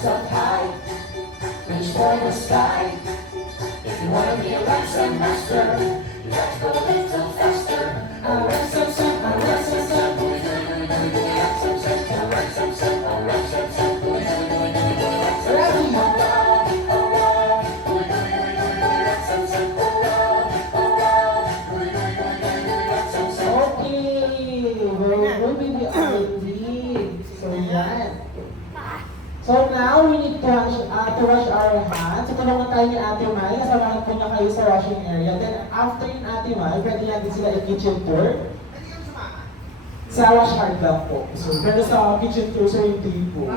hands up high, reach for the sky. If you wanna be a rock master, you have to go a little faster. A rock some, a rock some, rock some, a rock some, So now, we need to wash our hands. So tulungan tayo ni Ate Mai. Kasamahan po niya kayo sa washing area. Then after yung Ate Mai, pwede natin sila i-kitchen tour. Sa wash hard lang po. So, pero sa kitchen tour, so hindi po.